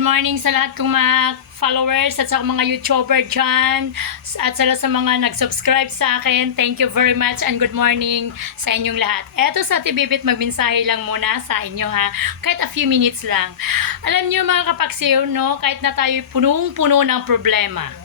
good morning sa lahat kong mga followers at sa mga YouTuber dyan at sa sa mga nag-subscribe sa akin. Thank you very much and good morning sa inyong lahat. Eto sa Tibibit, magmensahe lang muna sa inyo ha. Kahit a few minutes lang. Alam niyo mga kapaksiw, no? Kahit na tayo punong-puno ng problema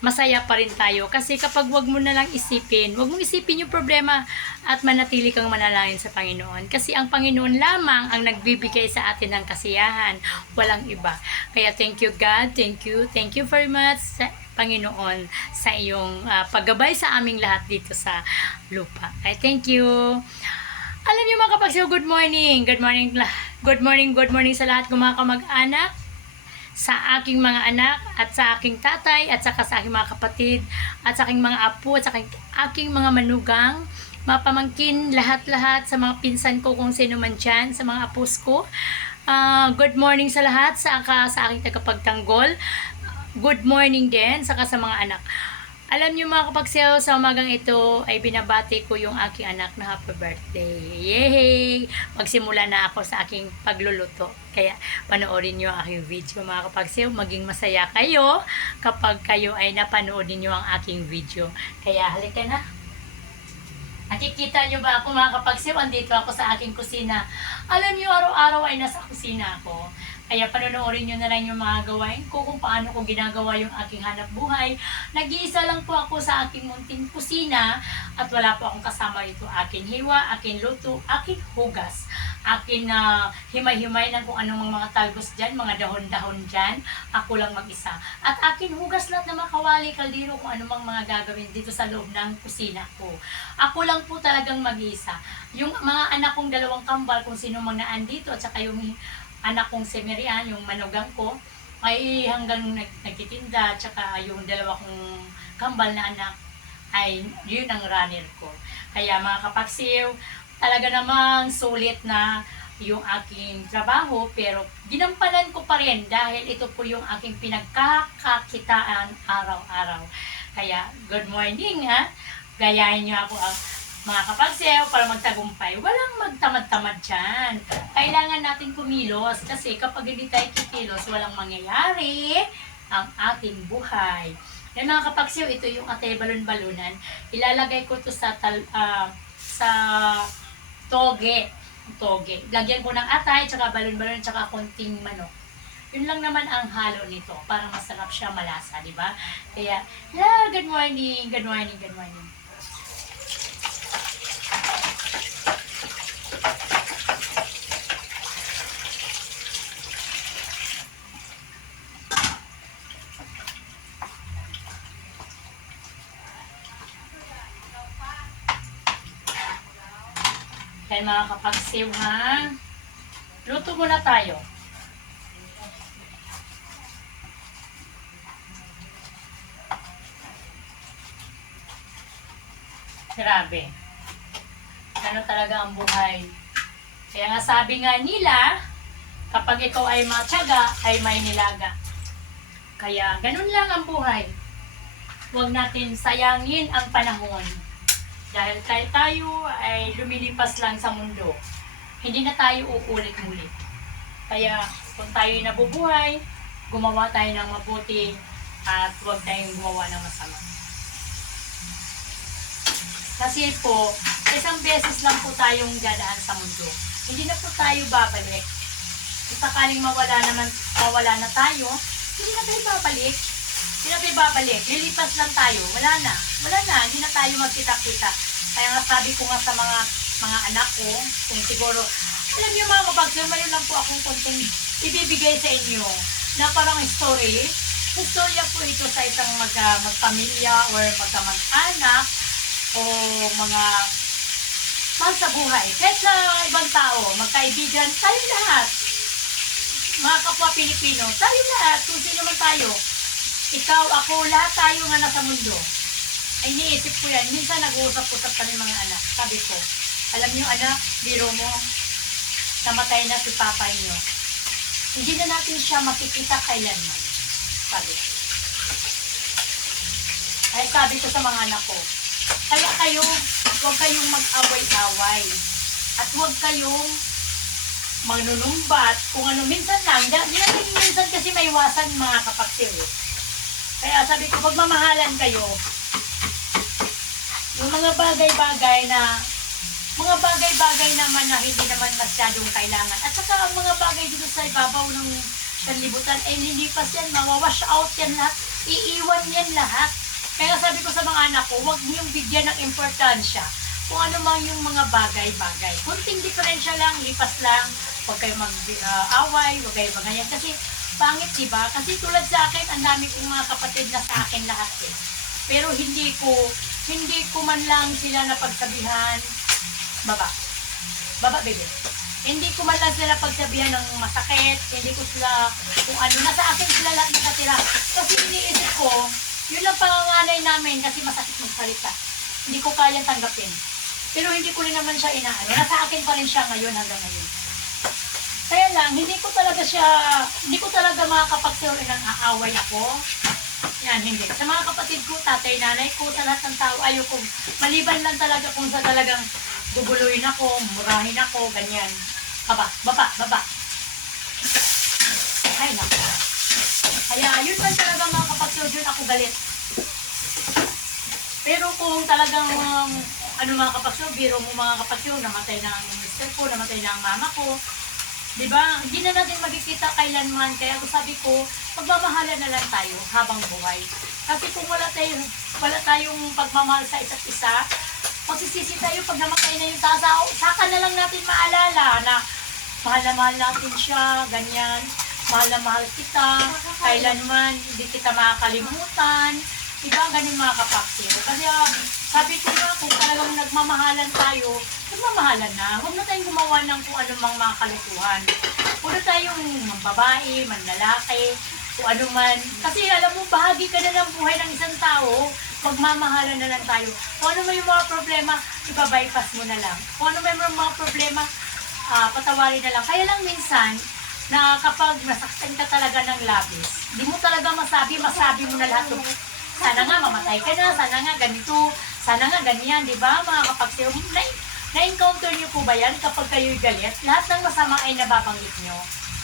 masaya pa rin tayo. Kasi kapag wag mo na lang isipin, wag mong isipin yung problema at manatili kang manalangin sa Panginoon. Kasi ang Panginoon lamang ang nagbibigay sa atin ng kasiyahan, walang iba. Kaya thank you God, thank you, thank you very much sa Panginoon sa iyong ah, paggabay sa aming lahat dito sa lupa. Ay thank you. Alam niyo mga kapagsiw, good morning. Good morning. Good morning, good morning sa lahat ng mga kamag-anak sa aking mga anak at sa aking tatay at saka sa aking mga kapatid at sa aking mga apo at sa aking, aking mga manugang mga pamangkin, lahat-lahat sa mga pinsan ko kung sino man dyan, sa mga apos ko. Ah, good morning sa lahat, sa, ka, sa aking tagapagtanggol. Good morning din, saka sa mga anak. Alam niyo mga kapagsayaw, sa umagang ito ay binabati ko yung aking anak na happy birthday. Yay! Magsimula na ako sa aking pagluluto. Kaya panoorin niyo ang aking video mga kapagsayaw. Maging masaya kayo kapag kayo ay napanood niyo ang aking video. Kaya halika na. Nakikita niyo ba ako mga kapagsayaw? Andito ako sa aking kusina. Alam niyo, araw-araw ay nasa kusina ako. Kaya panonoorin nyo na lang yung mga gawain ko kung paano ko ginagawa yung aking hanap buhay. Nag-iisa lang po ako sa aking munting kusina at wala po akong kasama dito. Akin hiwa, akin luto, akin hugas, akin na himay-himay ng kung anong mga talbos dyan, mga dahon-dahon dyan. Ako lang mag-isa. At akin hugas lahat ng mga kawali, kaldero, kung anong mga gagawin dito sa loob ng kusina ko. Ako lang po talagang mag-isa. Yung mga anak kong dalawang kambal, kung sino mang naan dito, at saka yung anak kong si Miriam, yung manugang ko, ay hanggang nag, nagtitinda, tsaka yung dalawa kong kambal na anak, ay yun ang runner ko. Kaya mga kapaksiw, talaga namang sulit na yung aking trabaho, pero ginampanan ko pa rin dahil ito po yung aking pinagkakakitaan araw-araw. Kaya, good morning ha! Gayahin niyo ako ah, mga kapagsew para magtagumpay. Walang magtamad-tamad dyan. Kailangan natin kumilos kasi kapag hindi tayo kikilos, walang mangyayari ang ating buhay. Yan mga kapagsew, ito yung atay balon-balunan. Ilalagay ko to sa tal, ah, sa toge. Toge. Lagyan ko ng atay, tsaka balon-balon, tsaka konting manok. Yun lang naman ang halo nito para masarap siya malasa, di ba? Kaya, yeah, good morning, good morning, good morning. Kaya mga kapagsiw ha, luto muna tayo. Grabe. Ano talaga ang buhay. Kaya nga sabi nga nila, kapag ikaw ay matyaga, ay may nilaga. Kaya ganun lang ang buhay. Huwag natin sayangin ang panahon. Dahil tayo, tayo ay lumilipas lang sa mundo. Hindi na tayo uulit muli. Kaya kung tayo nabubuhay, gumawa tayo ng mabuti at huwag tayong gumawa ng masama. Kasi po, isang beses lang po tayong dadaan sa mundo. Hindi na po tayo babalik. Kung sakaling mawala naman, mawala na tayo, hindi na tayo babalik. Tayo babalik. Lilipas lang tayo. Wala na. Wala na. Hindi na tayo magkita-kita. Kaya nga sabi ko nga sa mga mga anak ko, kung siguro, alam niyo mga kapag mayroon lang po akong konting ibibigay sa inyo na parang story. Istorya po ito sa isang mag, ah, magpamilya or magkamag-anak o mga mahal sa buhay. Kahit sa ibang tao, magkaibigan, tayo lahat. Mga kapwa Pilipino, tayo lahat, kung sino man tayo. Ikaw, ako, lahat tayo nga nasa mundo. Ay, iniisip ko yan. Minsan nag-uusap-usap kami mga anak. Sabi ko, alam niyo anak, biro mo, namatay na si papa niyo. Hindi na natin siya makikita kailanman. Sabi ko. Ay, sabi ko sa mga anak ko, kaya kayo, huwag kayong mag-away-away. At huwag kayong manunumbat kung ano minsan lang. Natin minsan kasi maiwasan mga kapaksil. Kaya sabi ko, pagmamahalan kayo, yung mga bagay-bagay na mga bagay-bagay naman na hindi naman masyadong kailangan. At saka ang mga bagay dito sa ibabaw ng sanlibutan, eh lilipas yan, mawawash out yan lahat, iiwan yan lahat. Kaya sabi ko sa mga anak ko, huwag niyong bigyan ng importansya kung ano man yung mga bagay-bagay. Kunting diferensya lang, lipas lang, huwag kayo mag-away, huwag kayo mag Kasi pangit, di ba? Kasi tulad sa akin, ang dami kong mga kapatid na sa akin lahat eh. Pero hindi ko, hindi ko man lang sila napagsabihan, baba. Baba, baby. Hindi ko man lang sila pagsabihan ng masakit, hindi ko sila, kung ano, nasa akin sila lahat nakatira. Kasi iniisip ko, yun lang panganganay namin kasi masakit magsalita. Hindi ko kayang tanggapin. Pero hindi ko rin naman siya inaano. Nasa akin pa rin siya ngayon hanggang ngayon. Lang, hindi ko talaga siya, hindi ko talaga makakapagsabi ng aaway ako. Yan, hindi. Sa mga kapatid ko, tatay, nanay ko, sa lahat ng tao, ayoko. Maliban lang talaga kung sa talagang guguluhin ako, murahin ako, ganyan. Baba, baba, baba. Ay, naku. Kaya, yun man talaga mga kapatid, yun ako galit. Pero kung talagang, um, ano mga kapatid, biro mo mga kapatid, namatay na ang mister ko, namatay na ang mama ko, Di ba? Hindi na natin makikita kailanman. Kaya kung sabi ko, pagmamahalan na lang tayo habang buhay. Kasi kung wala tayong, wala tayong pagmamahal sa isa't isa, magsisisi tayo pag namatay na yung tao. Saka na lang natin maalala na mahal na mahal natin siya, ganyan. Mahal na mahal kita, kailanman hindi kita makakalimutan. Diba? Ganun mga kapaksiyo. Kasi ah, sabi ko nga, kung talagang nagmamahalan tayo, nagmamahalan na. Huwag na tayong gumawa ng kung ano mang mga kalukuhan. Na tayong babae, manlalaki, kung ano man. Kasi alam mo, bahagi ka na ng buhay ng isang tao, magmamahalan na lang tayo. Kung ano man yung mga problema, ibabypass mo na lang. Kung ano man yung mga problema, ah, patawarin na lang. Kaya lang minsan, na kapag nasaktan ka talaga ng labis, di mo talaga masabi, masabi mo na lahat sana nga mamatay ka na, sana nga ganito, sana nga ganyan, di ba mga kapagsiyo? Na, na-encounter niyo po ba yan kapag kayo'y galit? Lahat ng masama ay nababanggit niyo.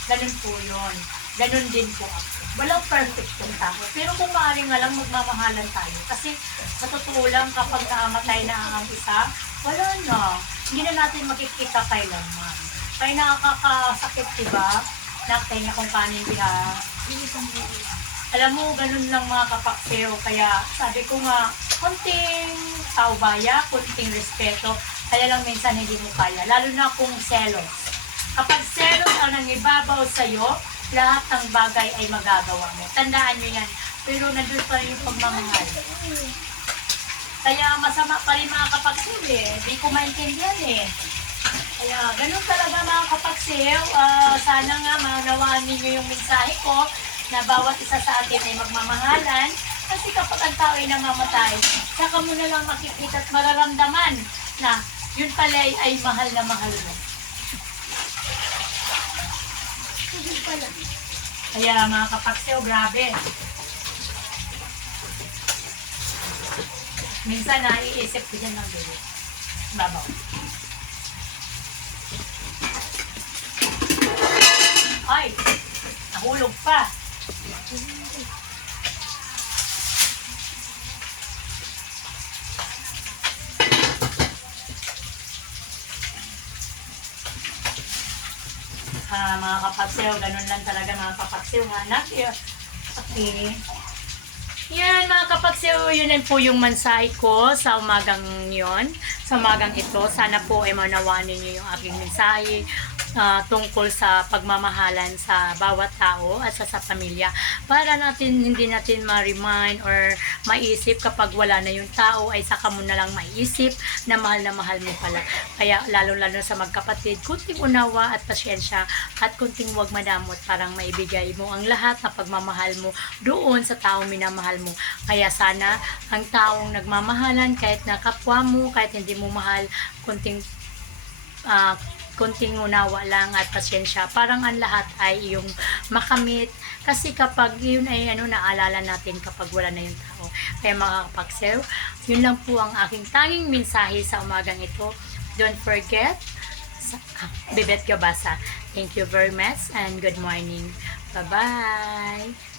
Ganun po yun. Ganun din po ako. Walang perfect yung tao. Pero kung maaari nga lang magmamahalan tayo. Kasi sa totoo lang kapag naamatay na ang isa, wala na. Hindi na natin makikita kailanman. Kaya nakakasakit, di ba? Nakatay na kung kanin biha. Alam mo, ganun lang mga kapakseo. Kaya sabi ko nga, konting taubaya, konting respeto. Kaya lang minsan hindi mo kaya. Lalo na kung selos. Kapag selos ang nangibabaw sa'yo, lahat ng bagay ay magagawa mo. Tandaan nyo yan. Pero nandun pa rin yung pagmamahal. Kaya masama pa rin mga kapagsiw eh. Hindi ko maintindihan eh. Kaya ganun talaga mga kapagsiw. Ah, sana nga maunawaan ninyo yung mensahe ko na bawat isa sa atin ay magmamahalan. Kasi kapag ang tao ay namamatay, saka mo na lang makikita at mararamdaman na yun pala ay, mahal na mahal mo. Kaya mga kapagsiw, grabe. Minsan naiisip ko dyan ng dulo. Babaw. Ay, nahulog pa. Ah, mga kapagsiw, ganun lang talaga mga kapagsiw. Anak, yun. Okay. Yan mga kapagsiw, yun din po yung mensahe ko sa umagang yon, sa umagang ito. Sana po ay manawaan ninyo yung aking mensahe ah, tungkol sa pagmamahalan sa bawat tao at sa, sa pamilya para natin hindi natin ma-remind or maisip kapag wala na yung tao ay saka mo na lang maisip na mahal na mahal mo pala. Kaya lalo-lalo sa magkapatid, kunting unawa at pasyensya at kunting huwag madamot parang maibigay mo ang lahat na pagmamahal mo doon sa taong minamahal mo. Kaya sana ang taong nagmamahalan kahit na kapwa mo, kahit hindi mo mahal, kunting ah, konting unawa lang at pasyensya. Parang ang lahat ay yung makamit. Kasi kapag yun ay ano, naalala natin kapag wala na yung tao. Kaya mga yun lang po ang aking tanging mensahe sa umagang ito. Don't forget, ah, Bibet Gabasa. Thank you very much and good morning. Bye-bye!